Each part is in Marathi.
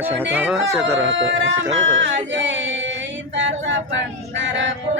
अशा हातावर अशा तर राहतो पंढरपूर.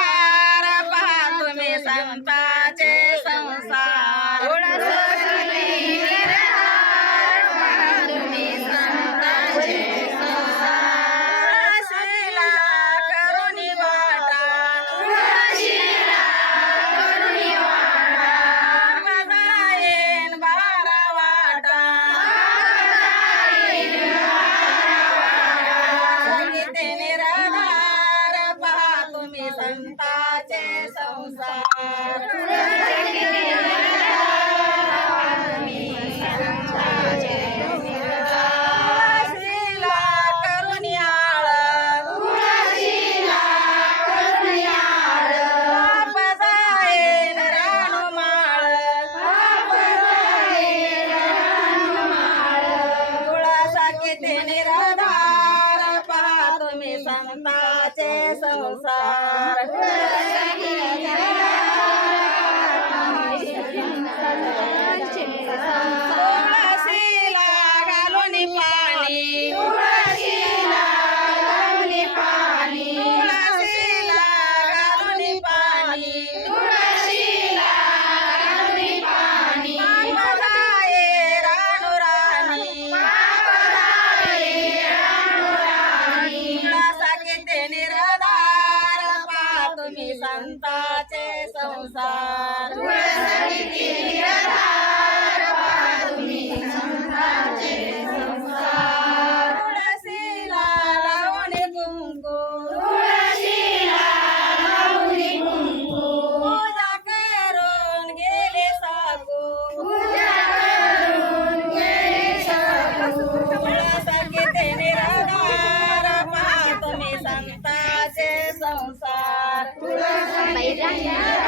Bà Thế Yeah.